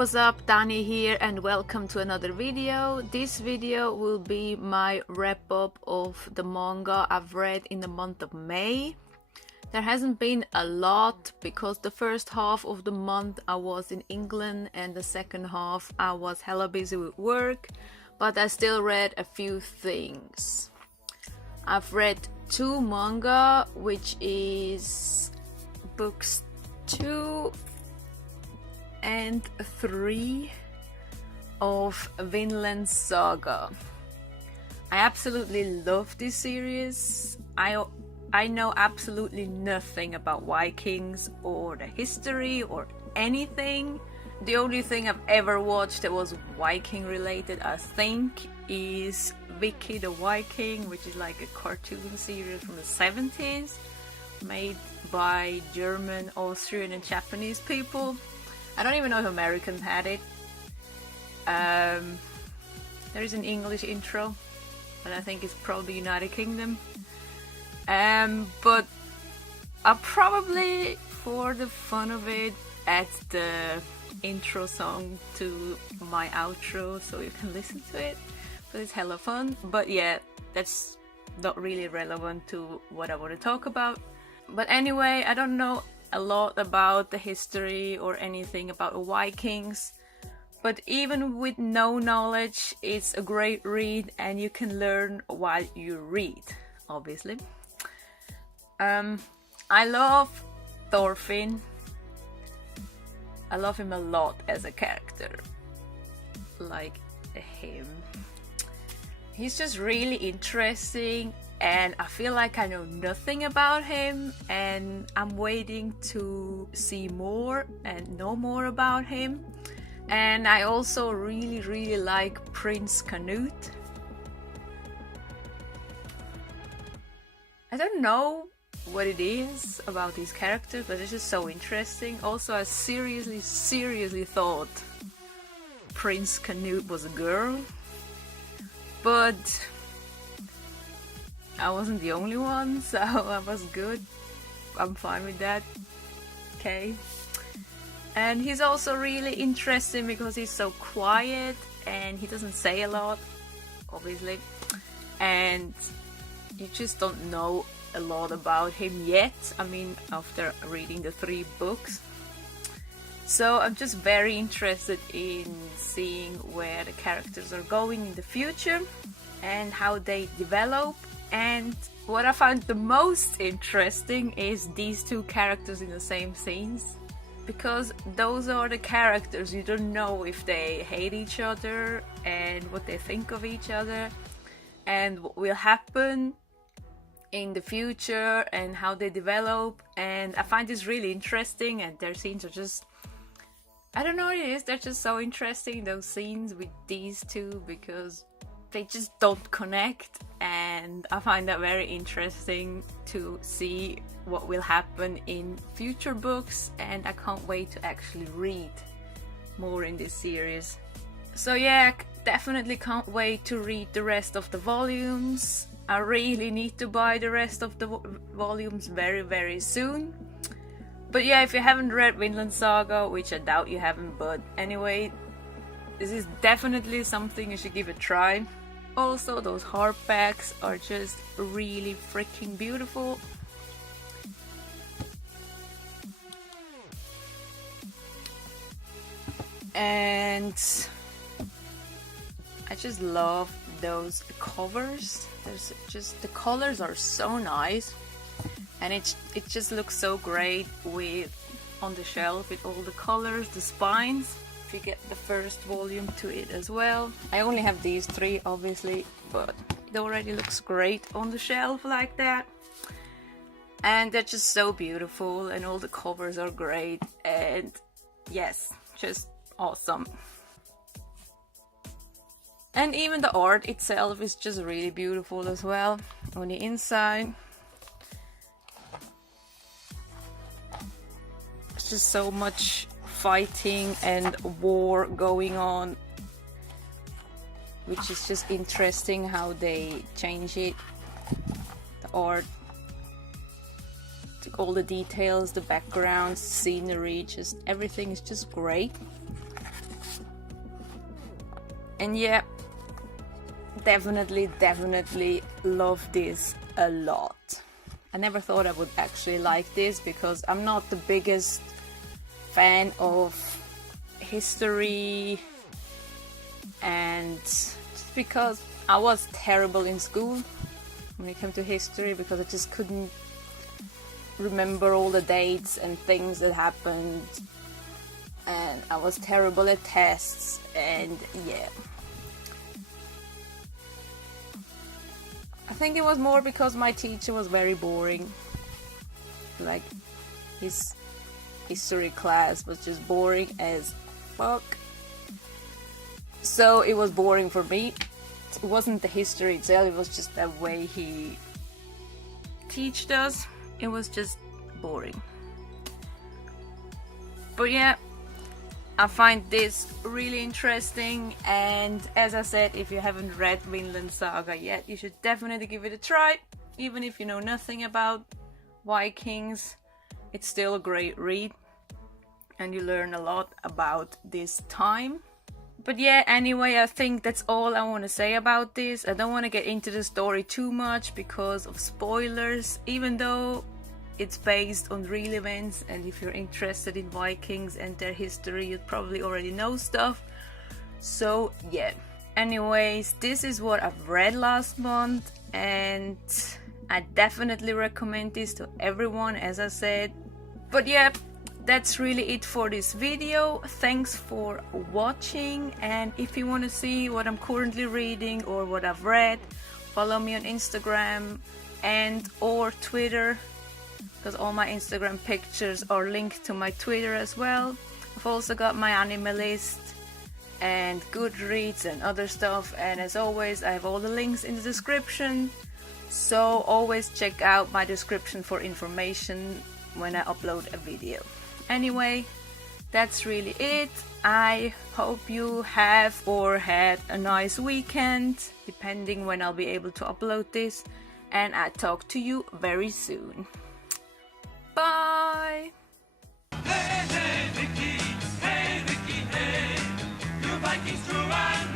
what's up, Dani here and welcome to another video. This video will be my wrap up of the manga I've read in the month of May. There hasn't been a lot because the first half of the month I was in England and the second half I was hella busy with work, but I still read a few things. I've read 2 manga, which is books 2 and 3 of Vinland Saga. I absolutely love this series. I know absolutely nothing about Vikings or the history or anything. The only thing I've ever watched that was Viking related, I think, is Vicky the Viking, which is like a cartoon series from the 70s made by German, Austrian and Japanese people. I don't even know if Americans had it. There is an English intro, but I think it's probably United Kingdom. But I'll probably, for the fun of it, add the intro song to my outro so you can listen to it. But it's hella fun. But yeah, that's not really relevant to what I want to talk about. But anyway, I don't know a lot about the history or anything about Vikings. But even with no knowledge, it's a great read and you can learn while you read, obviously. I love Thorfinn. I love him a lot as a character. Like him. He's just really interesting and I feel like I know nothing about him and I'm waiting to see more and know more about him. And I also really like Prince Canute. I don't know what it is about these characters, but it's just so interesting. Also, I seriously thought Prince Canute was a girl, but I wasn't the only one, so I was good. I'm fine with that. Okay. And he's also really interesting because he's so quiet and he doesn't say a lot, obviously. And you just don't know a lot about him yet. I mean, after reading the 3 books. So I'm just very interested in seeing where the characters are going in the future and how they develop. And what I found the most interesting is these 2 characters in the same scenes. Because those are the characters you don't know if they hate each other and what they think of each other and what will happen in the future and how they develop. And I find this really interesting and their scenes are just, I don't know what it is, they're just so interesting, those scenes with these 2, because they just don't connect, and I find that very interesting to see what will happen in future books, and I can't wait to actually read more in this series. So yeah, I definitely can't wait to read the rest of the volumes. I really need to buy the rest of the volumes very soon. But yeah, if you haven't read Vinland Saga, which I doubt you haven't, but anyway, this is definitely something you should give a try. Also, those hardbacks are just really freaking beautiful. And I just love those covers. There's just, the colors are so nice. And it just looks so great with on the shelf with all the colors, the spines. If you get the first volume to it as well. I only have these 3 obviously, but it already looks great on the shelf like that. And they're just so beautiful and all the covers are great and yes, just awesome. And even the art itself is just really beautiful as well on the inside. It's just so much fighting and war going on, which is just interesting how they change it. The art, all the details, the backgrounds, scenery, just everything is just great. And yeah, definitely love this a lot. I never thought I would actually like this because I'm not the biggest fan of history, and just because I was terrible in school when it came to history, because I just couldn't remember all the dates and things that happened, and I was terrible at tests, and yeah. I think it was more because my teacher was very boring. Like, his history class was just boring as fuck. So it was boring for me. It wasn't the history itself, it was just the way he taught us. It was just boring. But yeah, I find this really interesting, and as I said, if you haven't read Vinland Saga yet, you should definitely give it a try. Even if you know nothing about Vikings, it's still a great read, and you learn a lot about this time. But yeah, anyway, I think that's all I want to say about this. I don't want to get into the story too much because of spoilers, even though it's based on real events, and if you're interested in Vikings and their history, you'd probably already know stuff. So yeah. Anyways, this is what I've read last month, and I definitely recommend this to everyone, as I said. But yeah, that's really it for this video. Thanks for watching, and if you want to see what I'm currently reading or what I've read, follow me on Instagram and or Twitter, because all my Instagram pictures are linked to my Twitter as well. I've also got my anime list and Goodreads and other stuff, and as always I have all the links in the description, so always check out my description for information when I upload a video. Anyway, that's really it. I hope you have or had a nice weekend, depending when I'll be able to upload this, and I'll talk to you very soon. Bye! Hey, hey, Vicky, hey, Vicky, hey, you Vikings true and